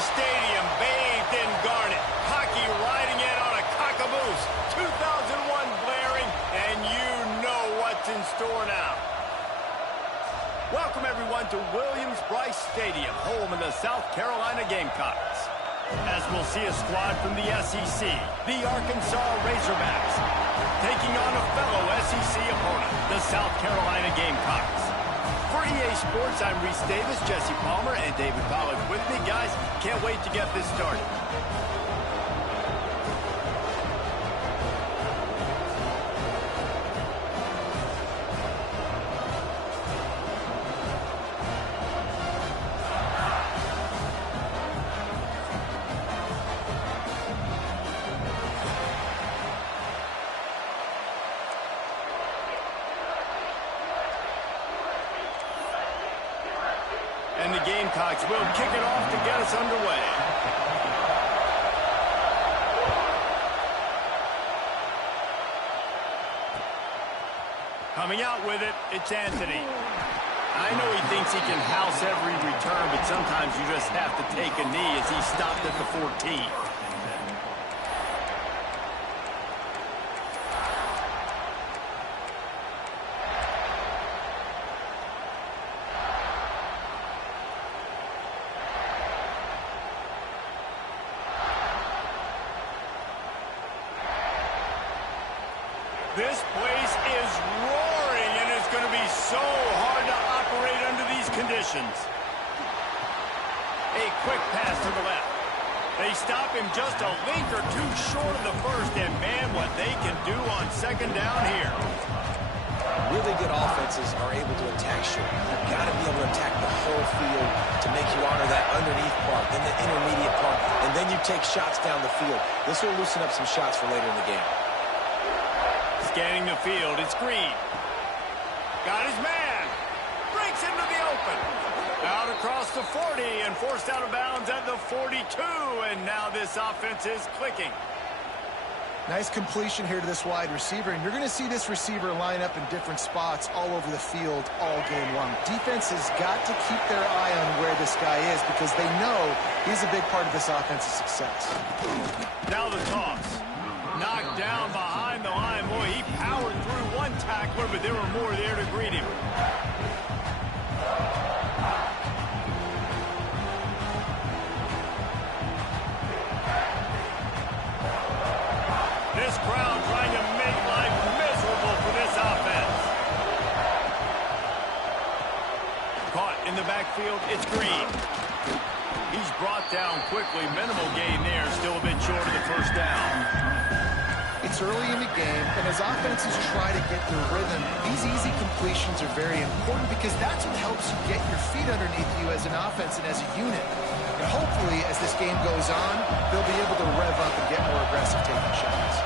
stadium bathed in garnet. Hockey riding in on a cockaboose. 2001 blaring, and you know what's in store now. Welcome, everyone, to Williams-Brice Stadium, home of the South Carolina Gamecocks. As we'll see a squad from the SEC, the Arkansas Razorbacks, taking on a fellow SEC opponent, the South Carolina Gamecocks. For EA Sports, I'm Reese Davis, Jesse Palmer, and David Pollack with me. Guys, can't wait to get this started. And the Gamecocks will kick it off to get us underway. Coming out with it, it's Anthony. I know he thinks he can house every return, but sometimes you just have to take a knee as he stopped at the 14. This place is roaring, and it's going to be so hard to operate under these conditions. A quick pass to the left. They stop him just a link or two short of the first, and man, what they can do on second down here. Really good offenses are able to attack short. You've got to be able to attack the whole field to make you honor that underneath part, then the intermediate part, and then you take shots down the field. This will loosen up some shots for later in the game. Scanning the field, it's Green. Got his man. Breaks into the open. Out across the 40 and forced out of bounds at the 42. And now this offense is clicking. Nice completion here to this wide receiver. And you're going to see this receiver line up in different spots all over the field all game long. Defense has got to keep their eye on where this guy is because they know he's a big part of this offense's success. Now the toss. Knocked down behind the line. Boy, he powered through one tackler, but there were more there to greet him. This crowd trying to make life miserable for this offense. Caught in the backfield, it's Green. He's brought down quickly. Minimal gain there, still a bit short of the first down. It's early in the game, and as offenses try to get their rhythm, these easy completions are very important because that's what helps you get your feet underneath you as an offense and as a unit. And hopefully, as this game goes on, they'll be able to rev up and get more aggressive taking shots.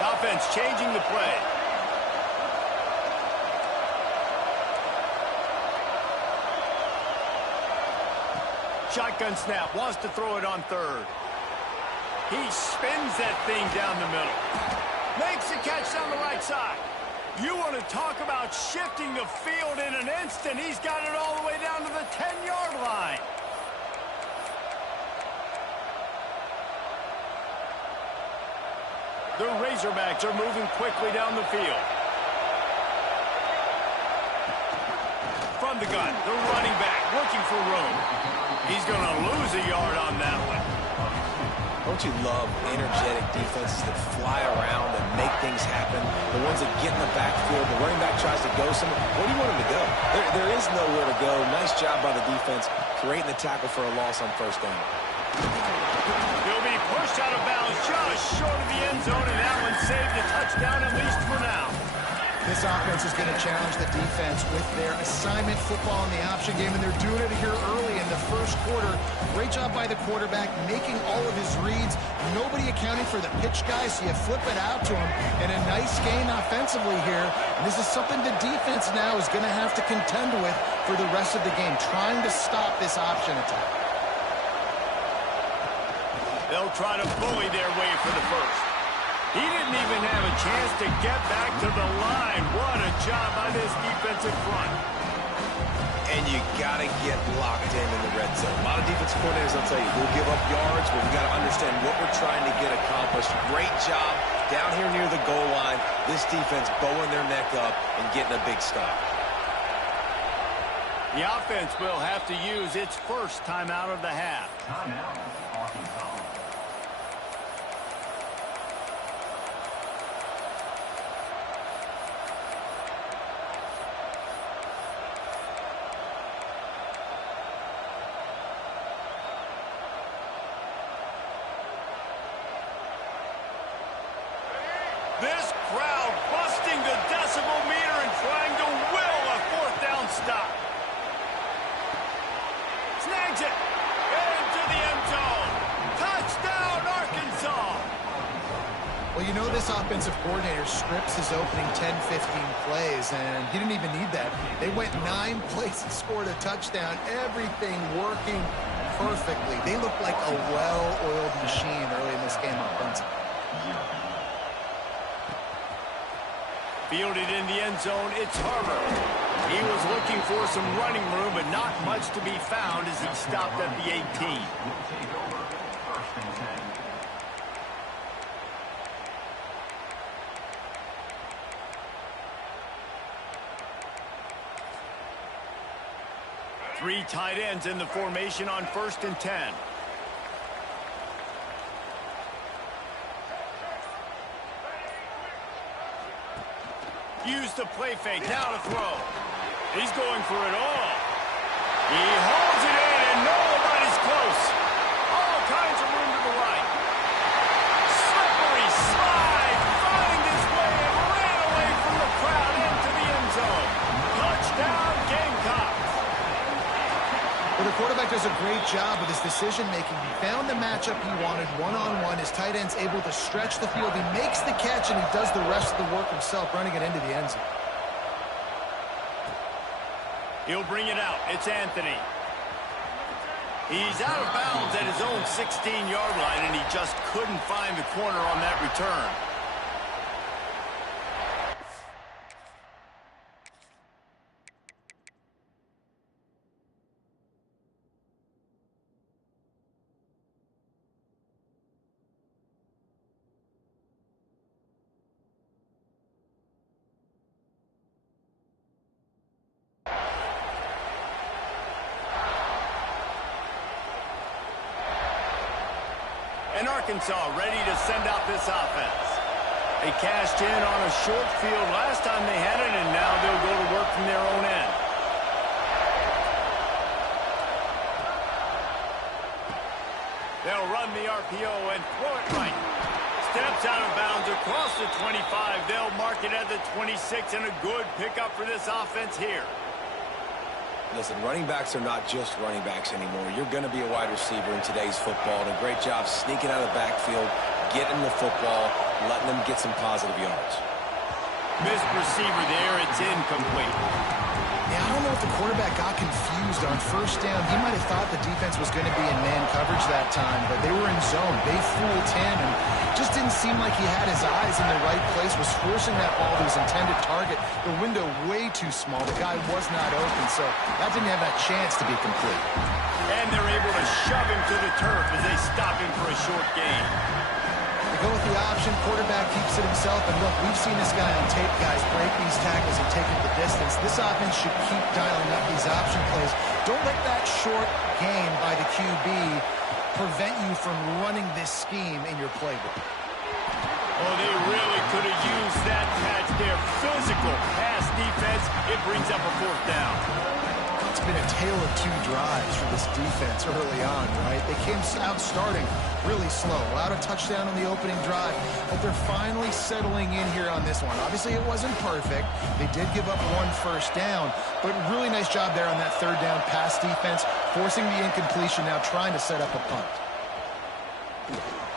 Offense changing the play. Shotgun snap, wants to throw it on third. He spins that thing down the middle. Makes the catch down the right side. You want to talk about shifting the field in an instant. He's got it all the way down to the 10-yard line. The Razorbacks are moving quickly down the field. From the gun, the running back looking for room. He's going to lose a yard on that one. Don't you love energetic defenses that fly around and make things happen? The ones that get in the backfield, the running back tries to go somewhere. Where do you want him to go? There is nowhere to go. Nice job by the defense creating the tackle for a loss on first down. He'll be pushed out of bounds just short of the end zone, and that one saved a touchdown at least for now. This offense is going to challenge the defense with their assignment football in the option game, and they're doing it here early in the first quarter. Great job by the quarterback, making all of his reads. Nobody accounting for the pitch guy, so you flip it out to him. And a nice gain offensively here. And this is something the defense now is going to have to contend with for the rest of the game, trying to stop this option attack. They'll try to bully their way for the first. He didn't even have a chance to get back to the line. What a job by this defensive front. And you got to get locked in the red zone. A lot of defensive coordinators, I'll tell you, we'll give up yards, but we got to understand what we're trying to get accomplished. Great job down here near the goal line. This defense bowing their neck up and getting a big stop. The offense will have to use its first timeout of the half. Timeout, Arkansas. This crowd busting the decibel meter and trying to will a fourth down stop. Snags it. Into the end zone. Touchdown, Arkansas. Well, you know this offensive coordinator scripts his opening 10, 15 plays, and he didn't even need that. They went 9 plays and scored a touchdown. Everything working perfectly. They looked like a well-oiled machine early in this game offensively. Fielded in the end zone, it's Harper. He was looking for some running room, but not much to be found as he stopped at the 18. Will take over first and 10. Three tight ends in the formation on 1st and 10. Use the play fake, now to throw. He's going for it all. He holds it in, and nobody's close. All kinds of room to the right. Slippery slide, find his way and ran away from the crowd into the end zone. Touchdown, Gamecocks. Well, the quarterback does a great job with his decision-making. He found the matchup he wanted one-on-one. His tight end's able to stretch the field. He makes the catch, and he does the rest of the work himself, running it into the end zone. He'll bring it out. It's Anthony. He's out of bounds at his own 16-yard line, and he just couldn't find the corner on that return. And Arkansas ready to send out this offense. They cashed in on a short field last time they had it, and now they'll go to work from their own end. They'll run the RPO and throw it right. Steps out of bounds across the 25. They'll mark it at the 26, and a good pickup for this offense here. Listen, running backs are not just running backs anymore. You're going to be a wide receiver in today's football, and a great job sneaking out of the backfield, getting the football, letting them get some positive yards. Missed receiver there. It's incomplete. Yeah, I don't know if the quarterback got confused on 1st down. He might have thought the defense was going to be in man coverage that time, but they were in zone. They fooled him, and just didn't seem like he had his eyes in the right place, was forcing that ball to his intended target. The window way too small. The guy was not open, so that didn't have that chance to be complete. And they're able to shove him to the turf as they stop him for a short gain. They go with the option. Quarterback keeps it himself. And look, we've seen this guy on tape, guys, break these tackles and take it the distance. This offense should keep dialing up these option plays. Don't let that short gain by the QB prevent you from running this scheme in your playbook. Oh, they really could have used that catch there. Physical pass defense. It brings up a 4th down. It's been a tale of 2 drives for this defense early on, right? They came out starting really slow, allowed a touchdown on the opening drive, but they're finally settling in here on this one. Obviously, it wasn't perfect. They did give up 1 first down, but really nice job there on that 3rd down pass defense, forcing the incompletion, now trying to set up a punt.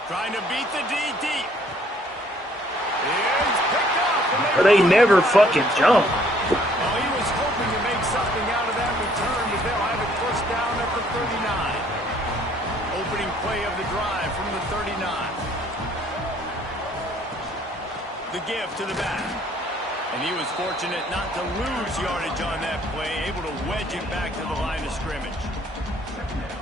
Trying to beat the D deep. It's picked up. But they never fucking jump. Well, he was hoping to make something out of that return, but they'll have it 1st down at the 39. Opening play of the drive from the 39. The give to the back. And he was fortunate not to lose yardage on that play, able to wedge it back to the line of scrimmage.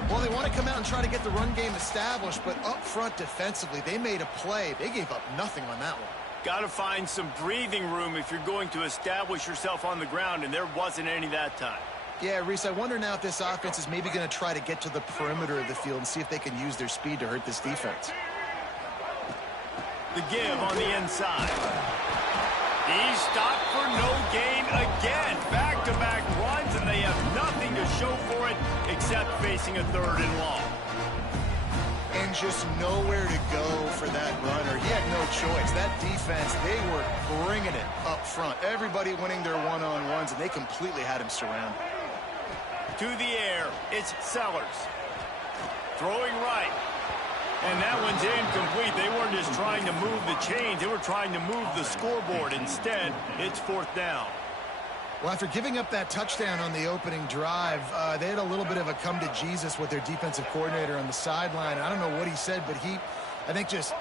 Well, they want to come out and try to get the run game established, but up front defensively, they made a play. They gave up nothing on that one. Got to find some breathing room if you're going to establish yourself on the ground, and there wasn't any that time. Yeah, Reese, I wonder now if this offense is maybe going to try to get to the perimeter of the field and see if they can use their speed to hurt this defense. The give on the inside. He's stopped for no gain again. Back-to-back runs, and they have nothing to show for it except facing a 3rd and long. And just nowhere to go for that runner. He had no choice. That defense, they were bringing it up front. Everybody winning their one-on-ones, and they completely had him surrounded. To the air, it's Sellers. Throwing right. And that one's incomplete. They weren't just trying to move the chains. They were trying to move the scoreboard. Instead, it's 4th down. Well, after giving up that touchdown on the opening drive, they had a little bit of a come to Jesus with their defensive coordinator on the sideline. I don't know what he said, but he, I think, just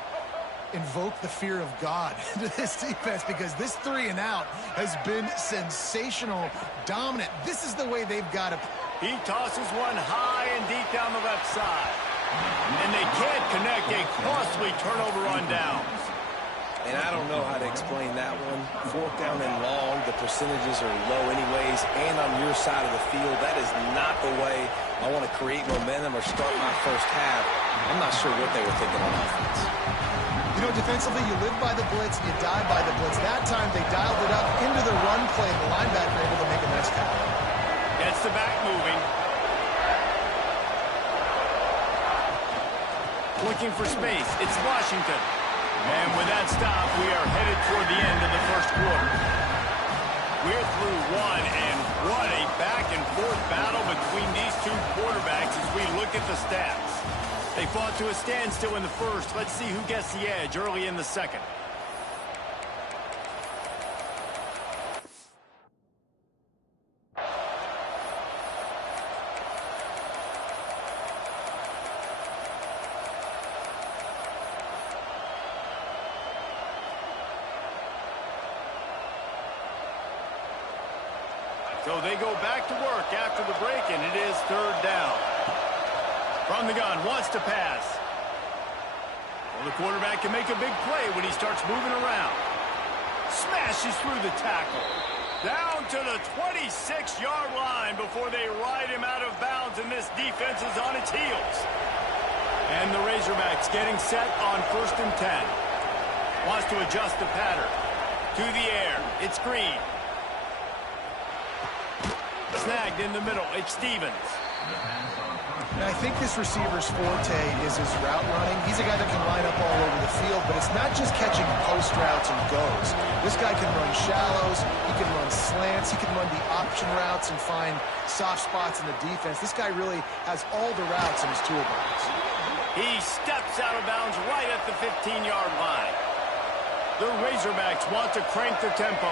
invoked the fear of God into this defense, because this 3 and out has been sensational, dominant. This is the way they've got to. He tosses one high and deep down the left side. And they can't connect. A costly turnover on downs. And I don't know how to explain that one. 4th down and long, the percentages are low anyways, and on your side of the field, that is not the way I want to create momentum or start my first half. I'm not sure what they were thinking on offense. You know, defensively, you live by the blitz, you die by the blitz. That time, they dialed it up into the run play, and the linebacker able to make a nice tackle. Gets the back moving. Looking for space. It's Washington. And with that stop, we are headed toward the end of the 1st quarter. We're through one, and what a back-and-forth battle between these two quarterbacks as we look at the stats. They fought to a standstill in the 1st. Let's see who gets the edge early in the 2nd. So they go back to work after the break, and it is 3rd down. From the gun, wants to pass. Well, the quarterback can make a big play when he starts moving around. Smashes through the tackle. Down to the 26-yard line before they ride him out of bounds, and this defense is on its heels. And the Razorbacks getting set on 1st and 10. Wants to adjust the pattern. To the air, it's Green. Snagged in the middle, it's Stevens. And I think this receiver's forte is his route running. He's a guy that can line up all over the field, but it's not just catching post routes and goes. This guy can run shallows, he can run slants, he can run the option routes and find soft spots in the defense. This guy really has all the routes in his toolbox. He steps out of bounds right at the 15-yard line. The Razorbacks want to crank the tempo.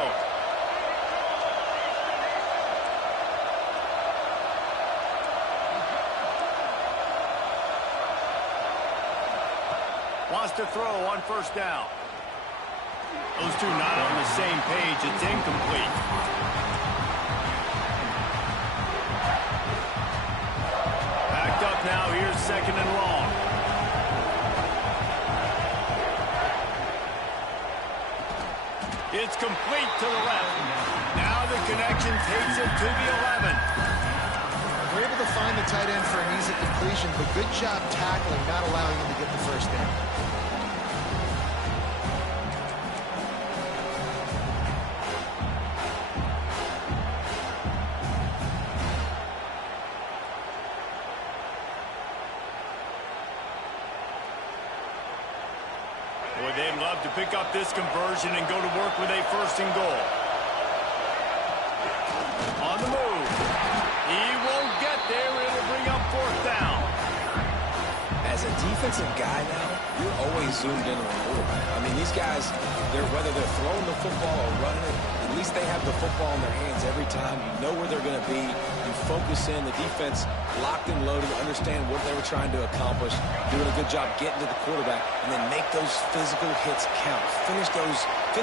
Wants to throw on 1st down. Those two not on the same page. It's incomplete. Backed up now. Here's 2nd and long. It's complete to the left. Now the connection takes it to the 11. We're able to find the tight end for an easy completion, but good job tackling, not allowing him to get the 1st down. Boy, they'd love to pick up this conversion and go to work with a 1st and goal. On the move. He won't get there. It'll bring up 4th down. As a defensive guy now, you're always zoomed in on the quarterback. I mean, these guys, whether they're throwing the football or running it, At least they have the football in their hands every time. You know where they're going to be. You focus in. The defense locked and loaded, understand what they were trying to accomplish, doing a good job getting to the quarterback, and then make those physical hits count. Finish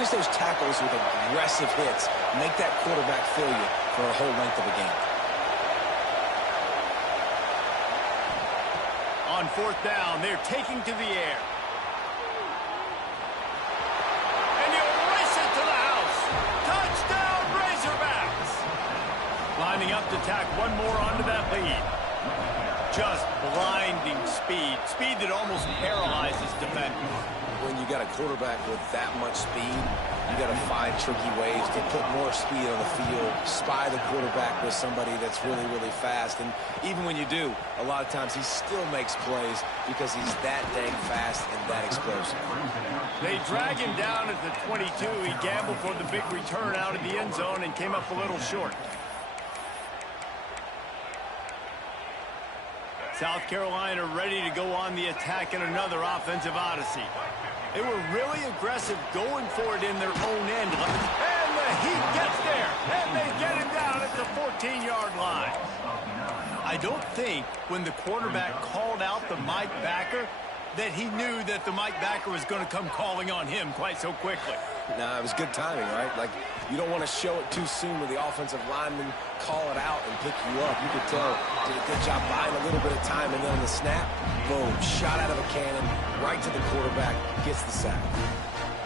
those tackles with aggressive hits. Make that quarterback feel you for a whole length of the game. On fourth down, they're taking to the air. And you race it to the house. Touchdown, Razorbacks. Lining up to tack one more onto that lead. Just blinding speed. Speed that almost paralyzes defenders. When you got a quarterback with that much speed, you got to find tricky ways to put more speed on the field, spy the quarterback with somebody that's really, really fast. And even when you do, a lot of times he still makes plays because he's that dang fast and that explosive. They drag him down at the 22. He gambled for the big return out of the end zone and came up a little short. South Carolina ready to go on the attack in another offensive odyssey. They were really aggressive going for it in their own end. And the Heat gets there. And they get him down at the 14-yard line. I don't think when the quarterback called out the Mike backer that he knew that the Mike backer was going to come calling on him quite so quickly. Nah, it was good timing, right? Like, you don't want to show it too soon with the offensive lineman call it out and pick you up. You could tell, did a good job buying a little bit of time, and then on the snap, boom, shot out of a cannon, right to the quarterback, gets the sack.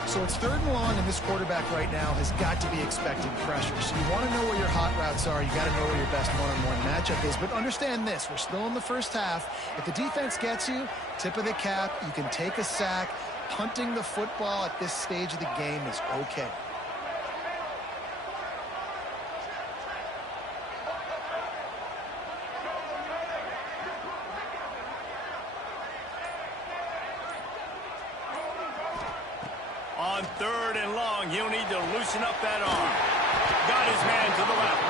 So it's 3rd and long, and this quarterback right now has got to be expecting pressure. So you want to know where your hot routes are. You got to know where your best one-on-one matchup is. But understand this, we're still in the first half. If the defense gets you, tip of the cap, you can take a sack. Punting the football at this stage of the game is okay. On 3rd and long, he'll need to loosen up that arm. Got his man to the left.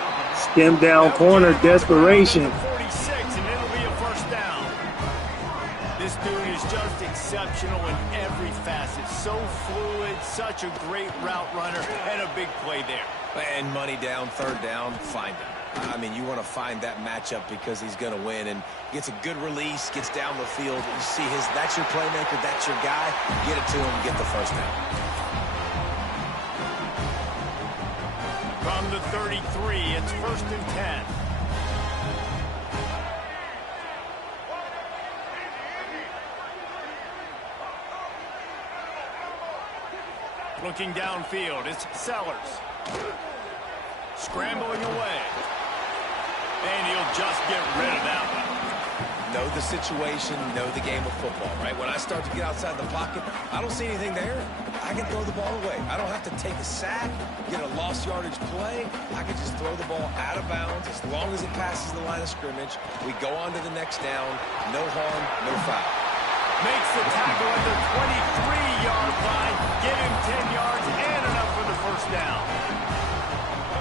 Stem down corner, desperation. 46, and it'll be a first down. This dude is just exceptional in every facet. So fluid, such a great route runner, and a big play there. And money down, 3rd down, find him. I mean, you want to find that matchup because he's going to win, and gets a good release, gets down the field. You see that's your playmaker, that's your guy. Get it to him, get the first down. From the 33, it's 1st and 10. Looking downfield, it's Sellers. Scrambling away. And he'll just get rid of that one. Know the situation, know the game of football, right? When I start to get outside the pocket, I don't see anything there. I can throw the ball away. I don't have to take a sack, get a lost yardage play. I can just throw the ball out of bounds as long as it passes the line of scrimmage. We go on to the next down. No harm, no foul. Makes the tackle at the 23-yard line. Give him 10 yards and enough for the first down.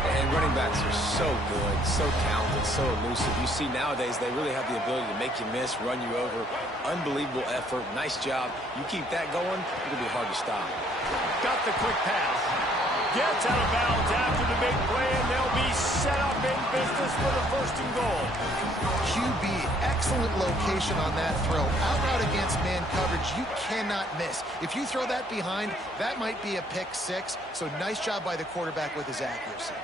And running backs are so good, so talented, so elusive. You see nowadays they really have the ability to make you miss, run you over. Unbelievable effort. Nice job. You keep that going, it'll be hard to stop. Got the quick pass. Gets out of bounds after the big play, and they'll be set up in business for the 1st and goal. QB, excellent location on that throw. Out route against man coverage, you cannot miss. If you throw that behind, that might be a pick 6. So nice job by the quarterback with his accuracy.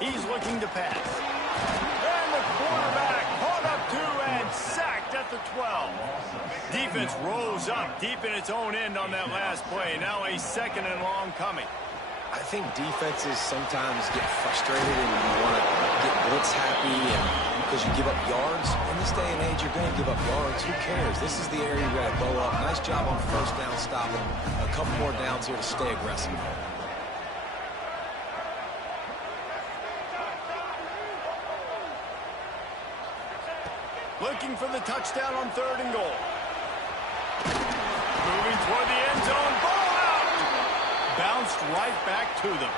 He's looking to pass. And the quarterback caught up to and sacked at the 12. Defense rose up deep in its own end on that last play. Now a 2nd and long coming. I think defenses sometimes get frustrated and you want to get blitz happy and because you give up yards. In this day and age, you're going to give up yards. Who cares? This is the area you got to blow up. Nice job on 1st down stopping. A couple more downs here to stay aggressive. Looking for the touchdown on 3rd and goal. Moving toward the end zone. Ball out! Bounced right back to them.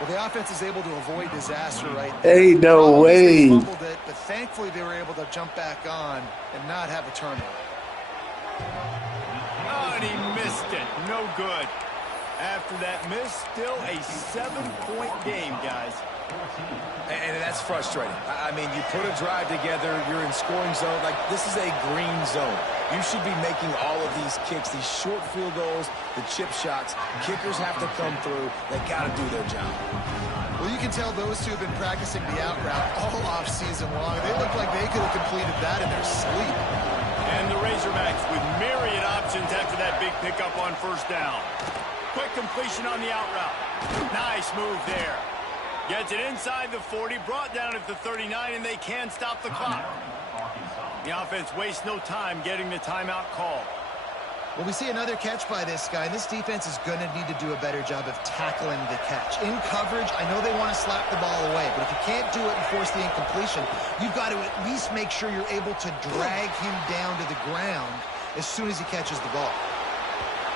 Well, the offense is able to avoid disaster right there. Hey, no way. They fumbled it, but thankfully they were able to jump back on and not have a turnover. And he missed it. No good. After that miss, still a 7-point game, guys. And that's frustrating. I mean, you put a drive together, you're in scoring zone. Like, this is a green zone. You should be making all of these kicks, these short field goals, the chip shots. Kickers have to come through. They got to do their job. Well, you can tell those two have been practicing the out route all off season long. They look like they could have completed that in their sleep. And the Razorbacks with myriad options after that big pickup on first down. Quick completion on the out route. Nice move there. Gets it inside the 40, brought down at the 39, and they can stop the clock. The offense wastes no time getting the timeout call. Well, we see another catch by this guy. This defense is going to need to do a better job of tackling the catch. In coverage, I know they want to slap the ball away, but if you can't do it and force the incompletion, you've got to at least make sure you're able to drag him down to the ground as soon as he catches the ball.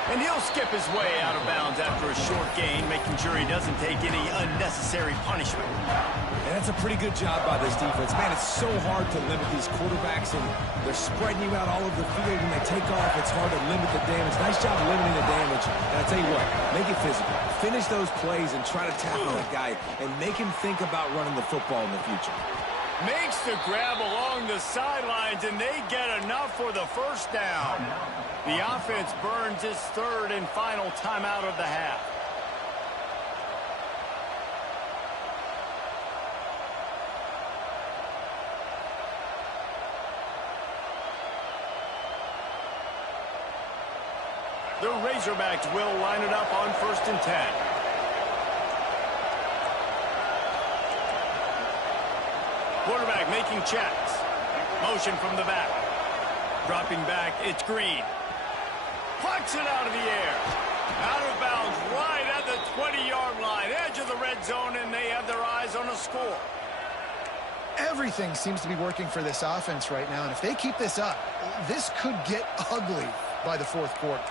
And he'll skip his way out of bounds after a short gain, making sure he doesn't take any unnecessary punishment. And that's a pretty good job by this defense. Man, it's so hard to limit these quarterbacks, and they're spreading you out all over the field. When they take off, it's hard to limit the damage. Nice job limiting the damage. And I'll tell you what, make it physical. Finish those plays and try to tackle that guy and make him think about running the football in the future. Makes the grab along the sidelines, and they get enough for the first down. The offense burns its third and final timeout of the half. The Razorbacks will line it up on 1st and 10. Quarterback making checks. Motion from the back. Dropping back, it's Green. Plucks it out of the air. Out of bounds right at the 20-yard line. Edge of the red zone, and they have their eyes on a score. Everything seems to be working for this offense right now, and if they keep this up, this could get ugly by the fourth quarter.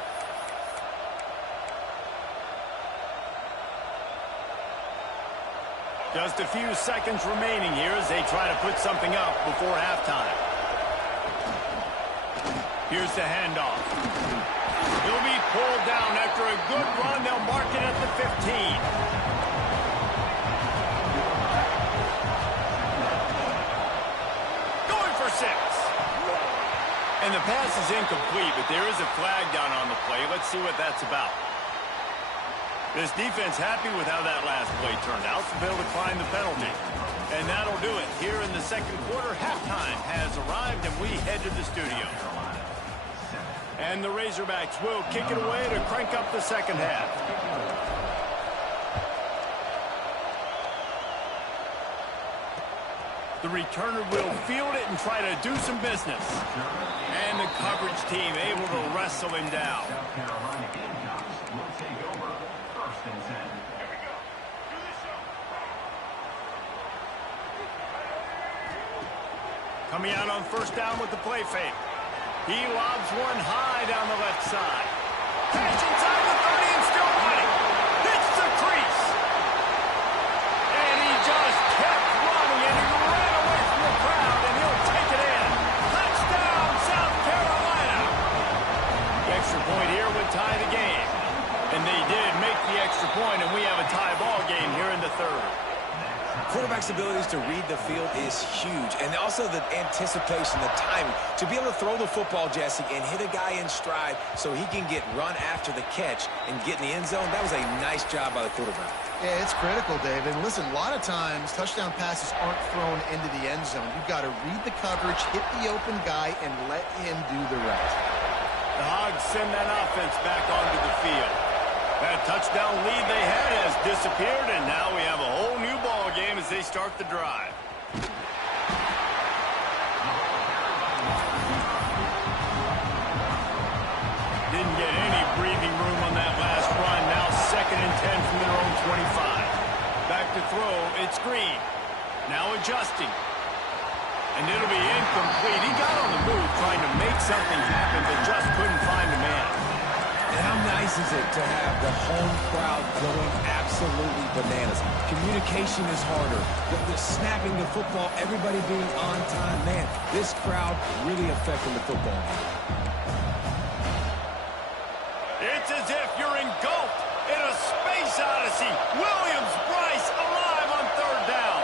Just a few seconds remaining here as they try to put something up before halftime. Here's the handoff. He'll be pulled down after a good run. They'll mark it at the 15. Going for 6. And the pass is incomplete, but there is a flag down on the play. Let's see what that's about. This defense happy with how that last play turned out, so they'll decline the penalty. And that'll do it. Here in the second quarter, halftime has arrived, and we head to the studio. And the Razorbacks will kick it away to crank up the second half. The returner will field it and try to do some business. And the coverage team able to wrestle him down. Coming out on first down with the play fake. He lobs one high down the left side. Catch inside the 30 and still running. Hits the crease. And he just kept running, and he ran away from the crowd, and he'll take it in. Touchdown, South Carolina. The extra point here would tie the game. And they did make the extra point, and we have a tie ball game here in the third. Quarterback's abilities to read the field is huge, and also the anticipation, the timing. To be able to throw the football, Jesse, and hit a guy in stride so he can get run after the catch and get in the end zone, that was a nice job by the quarterback. Yeah, it's critical, David. And listen, a lot of times touchdown passes aren't thrown into the end zone. You've got to read the coverage, hit the open guy, and let him do the rest. The Hogs send that offense back onto the field. That touchdown lead they had has disappeared, and now we have a whole new ball game as they start the drive. Didn't get any breathing room on that last run. Now 2nd and 10 from their own 25. Back to throw, it's Green. Now adjusting. And it'll be incomplete. He got on the move trying to make something happen, but just couldn't find a man. And how nice is it to have the home crowd going absolutely bananas? Communication is harder. The snapping the football, everybody being on time. Man, this crowd really affecting the football. mercy. Williams-Brice alive on third down.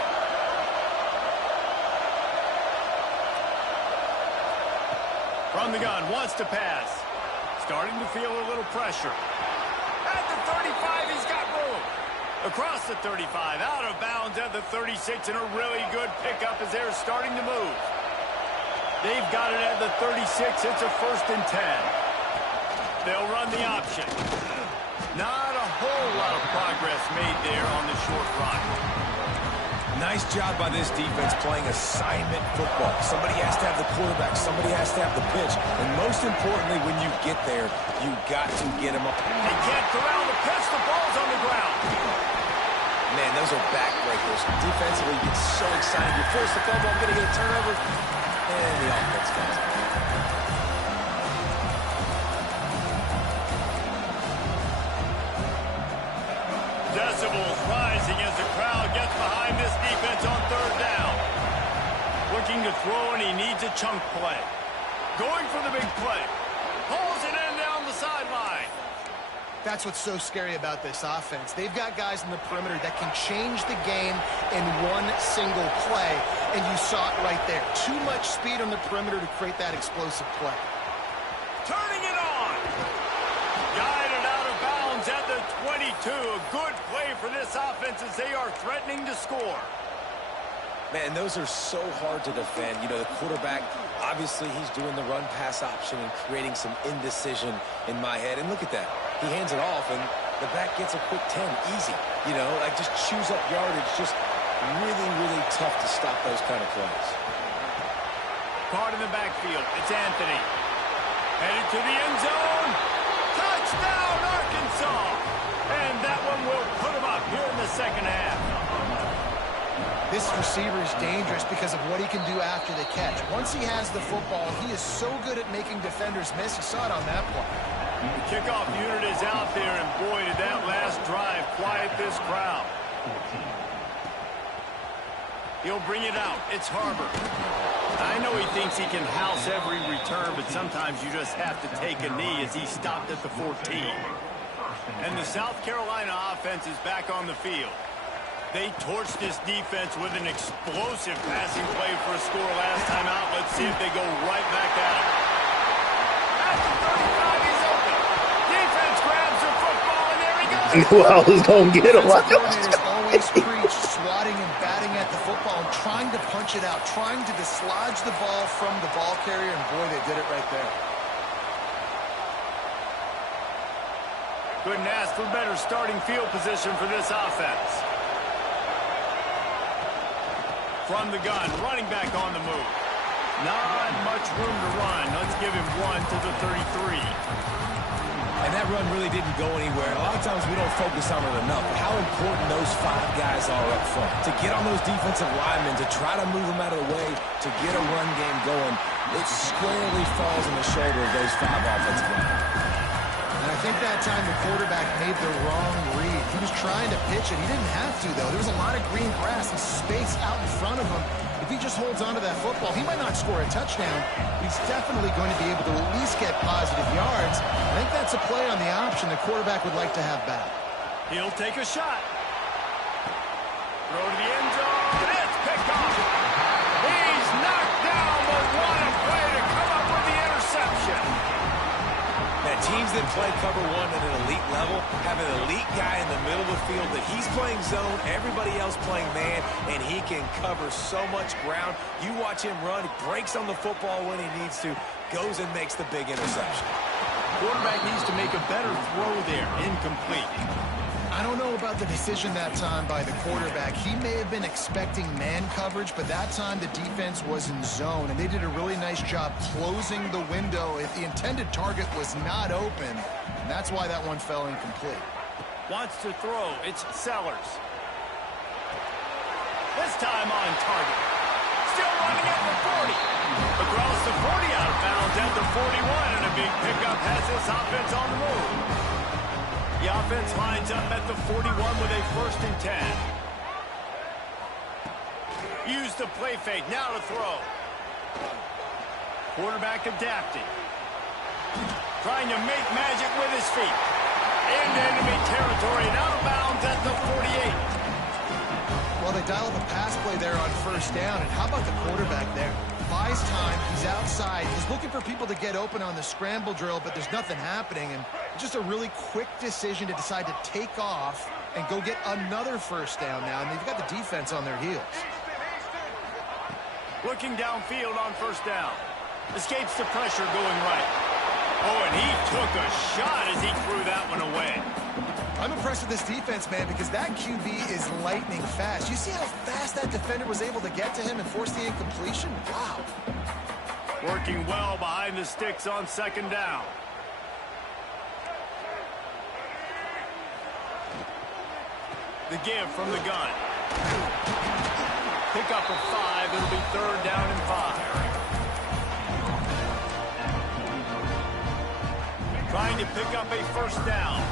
From the gun, wants to pass. Starting to feel a little pressure. At the 35, he's got room. Across the 35, out of bounds at the 36, and a really good pickup as they're starting to move. They've got it at the 36. It's a 1st and 10. They'll run the option. Not a whole lot of progress made there on the short run. Nice job by this defense playing assignment football. Somebody has to have the quarterback. Somebody has to have the pitch. And most importantly, when you get there, you got to get them up. They can't corral the pitch. The ball's on the ground. Man, those are backbreakers. Defensively, you get so excited. You force the fumble. I'm going to get a turnover. And the offense comes. Decibels rising as the crowd gets behind this defense on third down. Looking to throw, and he needs a chunk play. Going for the big play. Pulls it in down the sideline. That's what's so scary about this offense. They've got guys in the perimeter that can change the game in one single play, and you saw it right there. Too much speed on the perimeter to create that explosive play. Turning it on. Guided out of bounds at the 22. A good play for this offense as they are threatening to score. Man, those are so hard to defend. You know, the quarterback, obviously he's doing the run-pass option and creating some indecision in my head. And look at that. He hands it off, and the back gets a quick 10. Easy. You know, like just chews up yardage. Just really, really tough to stop those kind of plays. Caught in the backfield. It's Anthony. Headed to the end zone. Touchdown, Arkansas. And that one will put him up here in the second half. This receiver is dangerous because of what he can do after the catch. Once he has the football, he is so good at making defenders miss. You saw it on that play. The kickoff unit is out there, and boy, did that last drive quiet this crowd. He'll bring it out. It's Harbor. I know he thinks he can house every return, but sometimes you just have to take a knee as he stopped at the 14. And the South Carolina offense is back on the field. They torched this defense with an explosive passing play for a score last time out. Let's see if they go right back at it. At the 35, he's open. Defense grabs the football, and there he goes. I knew I was going to get him. Coordinators always preach swatting and batting at the football and trying to punch it out, trying to dislodge the ball from the ball carrier, and boy, they did it right there. Couldn't ask for better starting field position for this offense. From the gun, running back on the move. Not much room to run. Let's give him one to the 33. And that run really didn't go anywhere. And a lot of times we don't focus on it enough. But how important those 5 guys are up front. To get on those defensive linemen, to try to move them out of the way, to get a run game going, it squarely falls on the shoulder of those 5 offensive linemen. And I think that time the quarterback made the wrong read. He was trying to pitch it. He didn't have to, though. There was a lot of green grass and space out in front of him. If he just holds on to that football, he might not score a touchdown, but he's definitely going to be able to at least get positive yards. I think that's a play on the option the quarterback would like to have back. He'll take a shot. Throw to the end zone. It's picked off. He's knocked down, but what a play to come up with the interception. Now, teams that play cover one at an elite level have an elite guy in the middle of the field that he's playing zone, everybody else playing man, and he can cover so much ground. You watch him run, he breaks on the football when he needs to, goes and makes the big interception. Quarterback needs to make a better throw there. Incomplete. I don't know about the decision that time by the quarterback. He may have been expecting man coverage, but that time the defense was in zone, and they did a really nice job closing the window if the intended target was not open, and that's why that one fell incomplete. Wants to throw. It's Sellers. This time on target. Still running at the 40. Across the 40, out of bounds at the 41, and a big pickup has this offense on the move. The offense lines up at the 41 with a 1st and 10. Use the play fake. Now to throw. Quarterback adapting. Trying to make magic with his feet. into enemy territory and out of bounds at the 48. Well, they dial up a pass play there on first down, and how about the quarterback there? Buys time, he's outside, he's looking for people to get open on the scramble drill, but there's nothing happening, and just a really quick decision to decide to take off and go get another first down now, and they've got the defense on their heels. Looking downfield on first down. Escapes the pressure going right. Oh, and he took a shot as he threw that one away. I'm impressed with this defense, man, because that QB is lightning fast. You see how fast that defender was able to get to him and force the incompletion? Wow. Working well behind the sticks on second down. The give from the gun. Pick up of 5. It'll be third down and 5. Trying to pick up a first down.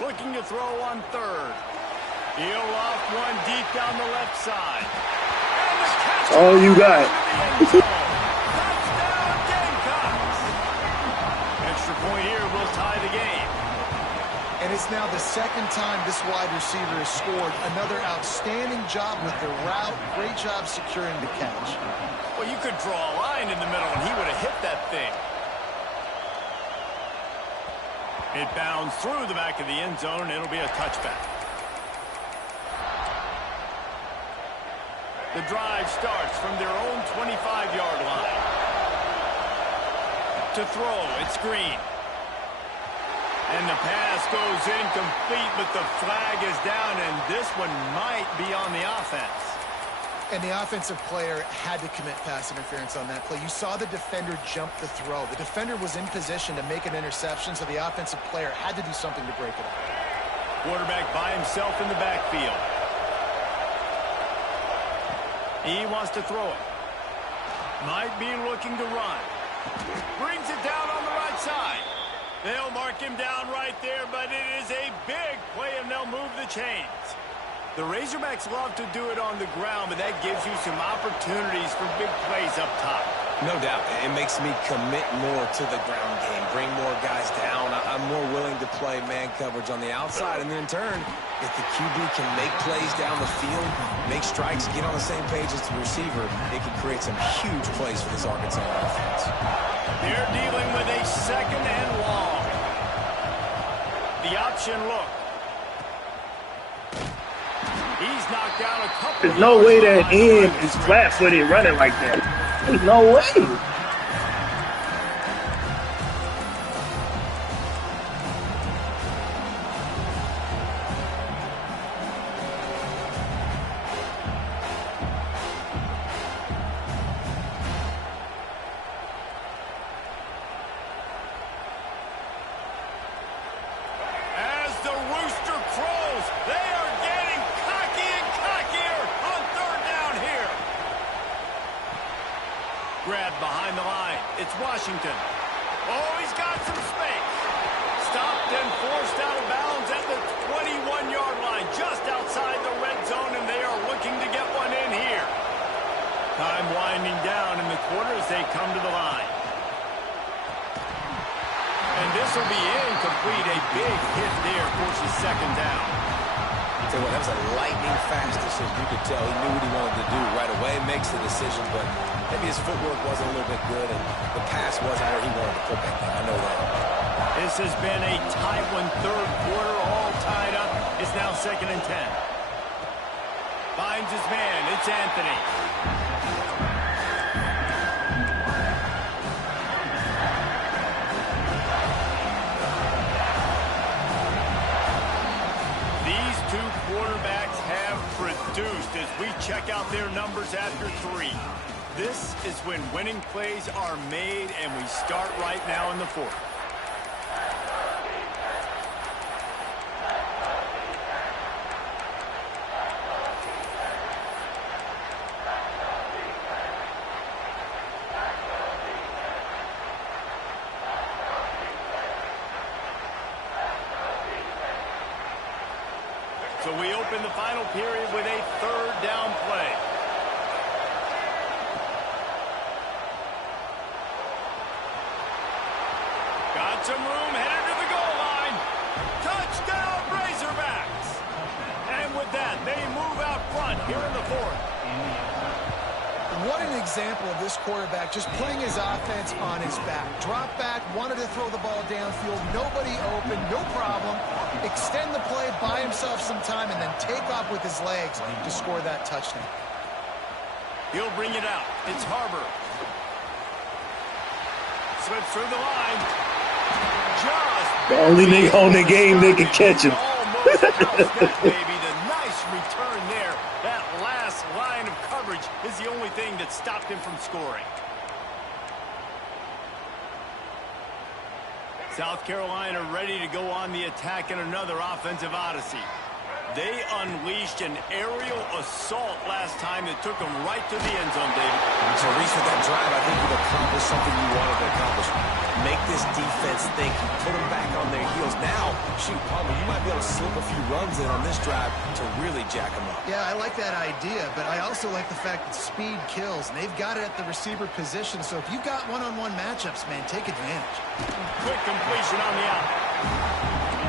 Looking to throw on third. He'll off one deep down the left side. And the catch. All you got. Touchdown Gamecocks. Extra point here will tie the game. And it's now the second time this wide receiver has scored. Another outstanding job with the route. Great job securing the catch. Well, you could draw a line in the middle, and he would have hit that thing. It bounds through the back of the end zone, and it'll be a touchback. The drive starts from their own 25-yard line. To throw, it's Green. And the pass goes incomplete, but the flag is down, and this one might be on the offense. And the offensive player had to commit pass interference on that play. You saw the defender jump the throw. The defender was in position to make an interception, so the offensive player had to do something to break it up. Quarterback by himself in the backfield. He wants to throw it. Might be looking to run. Brings it down on the right side. They'll mark him down right there, but it is a big play, and they'll move the chains. The Razorbacks love to do it on the ground, but that gives you some opportunities for big plays up top. No doubt. It makes me commit more to the ground game, bring more guys down. I'm more willing to play man coverage on the outside. And then in turn, if the QB can make plays down the field, make strikes, get on the same page as the receiver, it can create some huge plays for this Arkansas offense. They're dealing with a second and long. The option look. He's knocked down a couple. There's no way that end is flat-footed running like that. There's no way. As the rooster crows, they are getting cocky and cockier on third down here. Grabbed behind the line. It's Washington. Oh, he's got some space. Stopped and forced out of bounds at the 21-yard line, just outside the red zone, and they are looking to get one in here. Time winding down in the quarter as they come to the line. And this will be incomplete. A big hit there forces second down. Tell you what, that was a lightning fast decision. You could tell he knew what he wanted to do right away, makes the decision, but maybe his footwork wasn't a little bit good and the pass wasn't where he wanted to put that thing. I know that. This has been a tight one, third quarter, all tied up. It's now second and 10. Finds his man. It's Anthony. These two quarterbacks have produced as we check out their numbers after 3. This is when winning plays are made, and we start right now in the fourth. So we open the final period with a third down play. some room, headed to the goal line. Touchdown, Razorbacks. And with that, they move out front here in the fourth. What an example of this quarterback just putting his offense on his back. Drop back, wanted to throw the ball downfield, nobody open, no problem. Extend the play, buy himself some time, and then take off with his legs to score that touchdown. He'll bring it out. It's Harbor. Slips through the line. Just The only nigga on the game that can catch him. almost outstepped, baby. The nice return there. That last line of coverage is the only thing that stopped him from scoring. South Carolina ready to go on the attack in another offensive odyssey. They unleashed an aerial assault last time that took them right to the end zone, David. So, Reese, with that drive, I think you've accomplished something you wanted to accomplish. Make this defense think. You put them back on their heels. Now, shoot, Palmer, you might be able to slip a few runs in on this drive to really jack them up. Yeah, I like that idea, but I also like the fact that speed kills, and they've got it at the receiver position. So if you've got one-on-one matchups, man, take advantage. Quick completion on the out.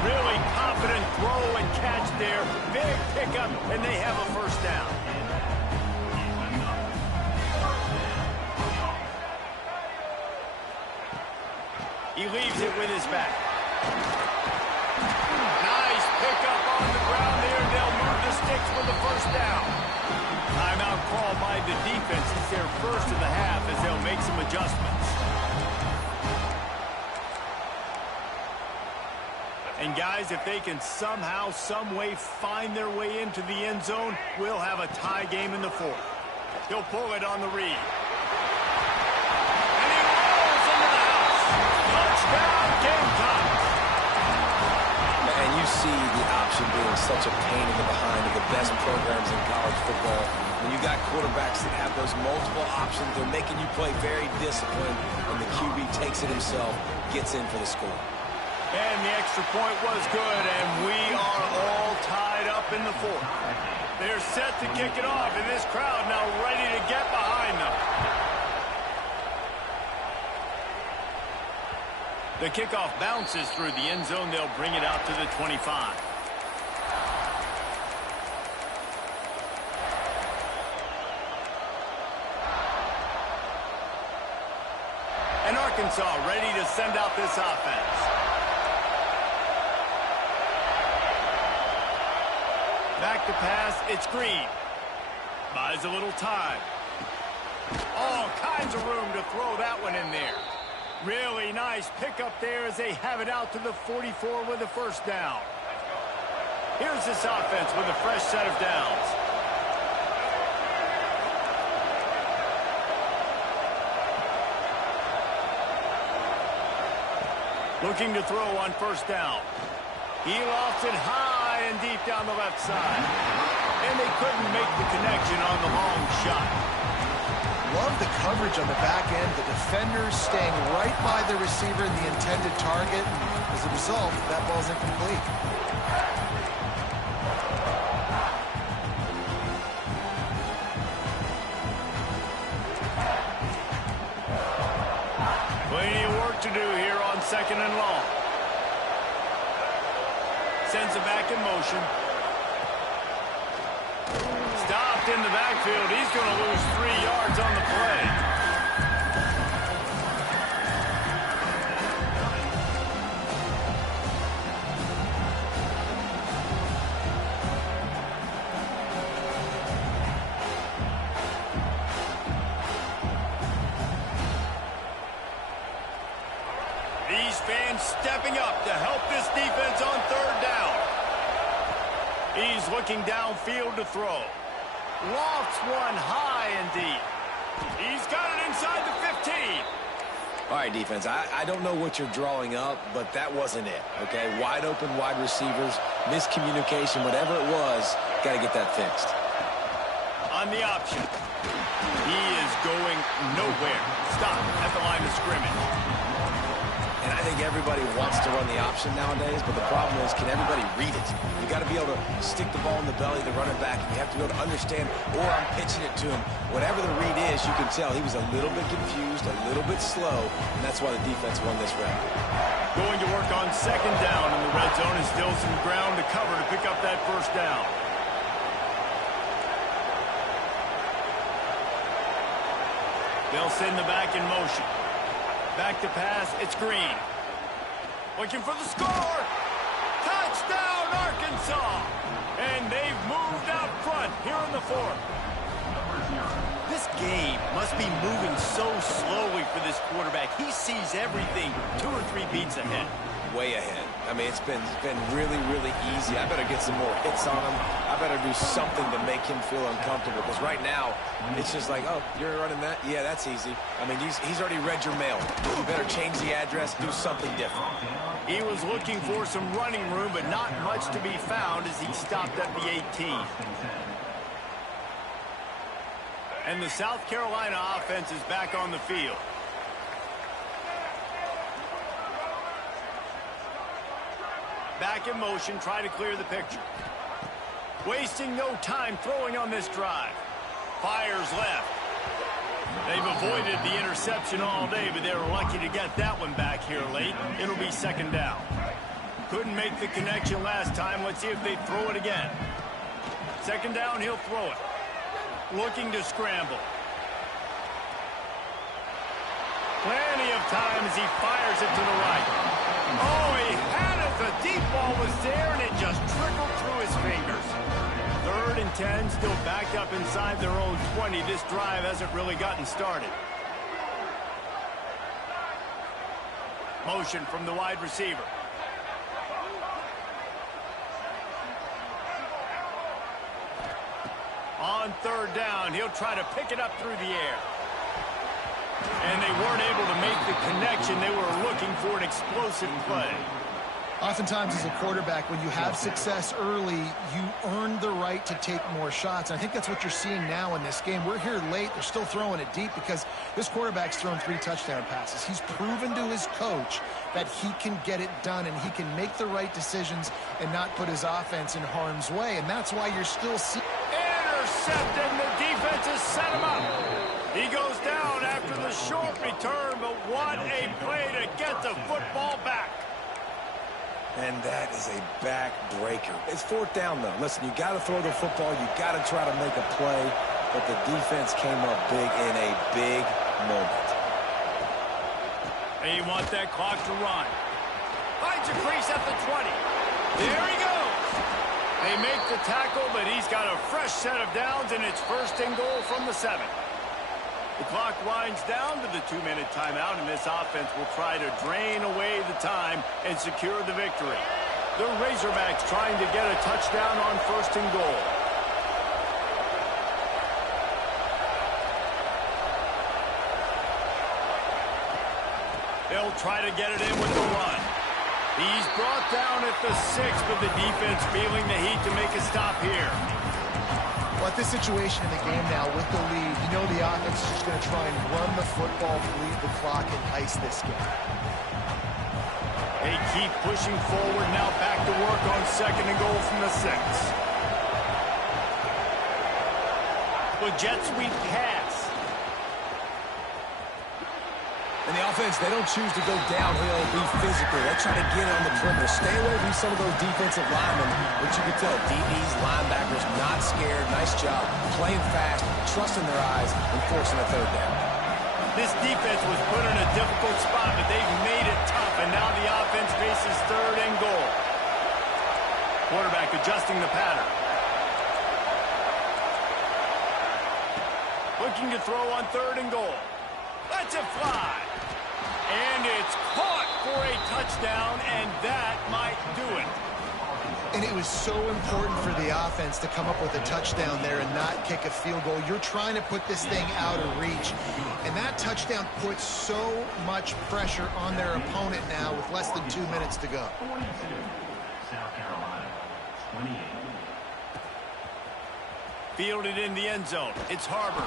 Really confident throw and catch there. Big pickup, and they have a first down. He leaves it with his back. Nice pickup on the ground there. They'll move the sticks for the first down. Timeout called by the defense. It's their first of the half as they'll make some adjustments. And guys, if they can somehow, some way find their way into the end zone, we'll have a tie game in the fourth. He'll pull it on the read. And he rolls into the house. Touchdown, Gamecocks. And you see the option being such a pain in the behind of the best programs in college football. When you got quarterbacks that have those multiple options, they're making you play very disciplined, and the QB takes it himself, gets in for the score. And the extra point was good, and we are all tied up in the fourth. They're set to kick it off, and this crowd now ready to get behind them. The kickoff bounces through the end zone. They'll bring it out to the 25. And Arkansas ready to send out this offense. Back to pass, it's Green. Buys a little time. All kinds of room to throw that one in there. Really nice pickup there as they have it out to the 44 with the first down. Here's this offense with a fresh set of downs. Looking to throw on first down. He lofts it high and deep down the left side. And they couldn't make the connection on the long shot. Love the coverage on the back end. The defenders staying right by the receiver in the intended target. As a result, that ball's incomplete. Plenty of work to do here on second and long. Sends it back in motion. Stopped in the backfield. He's going to lose 3 yards on the play. These fans stepping up to help this defense on third down. He's looking downfield to throw. Lofts one high and deep. He's got it inside the 15. All right, defense, I don't know what you're drawing up, but that wasn't it, okay? Wide open wide receivers, miscommunication, whatever it was, got to get that fixed. On the option. He is going nowhere. Stop at the line of scrimmage. And I think everybody wants to run the option nowadays, but the problem is, can everybody read it? You got to be able to stick the ball in the belly of the running back, and you have to be able to understand, or I'm pitching it to him. Whatever the read is, you can tell he was a little bit confused, a little bit slow, and that's why the defense won this round. Going to work on second down in the red zone, and still some ground to cover to pick up that first down. They'll send the back in motion. Back to pass, it's Green. Looking for the score. Touchdown, Arkansas. And they've moved out front here in the fourth. This game must be moving so slowly for this quarterback. He sees everything 2 or 3 beats ahead. Way ahead. I mean, it's been really, really easy. I better get some more hits on him. I better do something to make him feel uncomfortable, because right now, it's just like, oh, you're running that? Yeah, that's easy. I mean, he's already read your mail. You better change the address, do something different. He was looking for some running room, but not much to be found as he stopped at the 18. And the South Carolina offense is back on the field. Back in motion, try to clear the picture. Wasting no time throwing on this drive. Fires left. They've avoided the interception all day, but they were lucky to get that one back here late. It'll be second down. Couldn't make the connection last time. Let's see if they throw it again. Second down, he'll throw it. Looking to scramble. Plenty of time as he fires it to the right. Oh, he had it. The deep ball was there, and it just trickled through his fingers. 3rd and 10, still backed up inside their own 20. This drive hasn't really gotten started. Motion from the wide receiver. On 3rd down, he'll try to pick it up through the air. And they weren't able to make the connection. They were looking for an explosive play. Oftentimes as a quarterback, when you have success early, you earn the right to take more shots. And I think that's what you're seeing now in this game. We're here late. They're still throwing it deep because this quarterback's thrown 3 touchdown passes. He's proven to his coach that he can get it done and he can make the right decisions and not put his offense in harm's way. And that's why you're still seeing... Intercepted, and the defense has set him up. He goes down after the short return, but what a play to get the football back. And that is a backbreaker. It's 4th down, though. Listen, you got to throw the football. You got to try to make a play. But the defense came up big in a big moment. They want that clock to run. Finds a crease at the 20. There he goes. They make the tackle, but he's got a fresh set of downs, and it's 1st and goal from the 7. The clock winds down to the 2-minute timeout, and this offense will try to drain away the time and secure the victory. The Razorbacks trying to get a touchdown on 1st and goal. They'll try to get it in with the run. He's brought down at the 6, but the defense feeling the heat to make a stop here. Well, at this situation in the game now with the lead, you know the offense is just going to try and run the football, bleed the clock, and ice this game. They keep pushing forward, now back to work on 2nd and goal from the 6. With jet sweep pass. And the offense, they don't choose to go downhill and be physical. They try to get on the perimeter. Stay away from some of those defensive linemen, which you can tell, DBs, linebackers, not scared. Nice job. Playing fast, trusting their eyes, and forcing a 3rd down. This defense was put in a difficult spot, but they've made it tough, and now the offense faces 3rd and goal. Quarterback adjusting the pattern. Looking to throw on 3rd and goal. Lets it fly. And it's caught for a touchdown, and that might do it. And it was so important for the offense to come up with a touchdown there and not kick a field goal. You're trying to put this thing out of reach. And that touchdown puts so much pressure on their opponent now with less than 2 minutes to go. 42, South Carolina, 28. Fielded in the end zone. It's Harbor.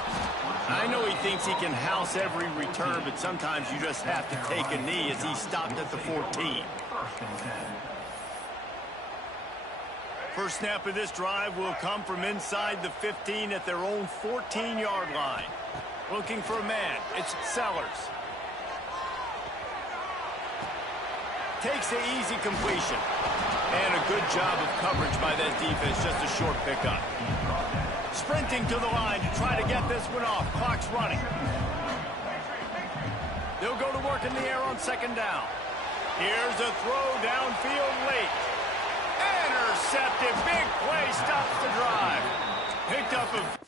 I know he thinks he can house every return, but sometimes you just have to take a knee as he stopped at the 14. First and 10. First snap of this drive will come from inside the 15 at their own 14-yard line. Looking for a man. It's Sellers. Takes the easy completion. And a good job of coverage by that defense. Just a short pickup. Sprinting to the line to try to get this one off. Clock's running. They'll go to work in the air on second down. Here's a throw downfield late. Intercepted. Big play stops the drive. Picked up a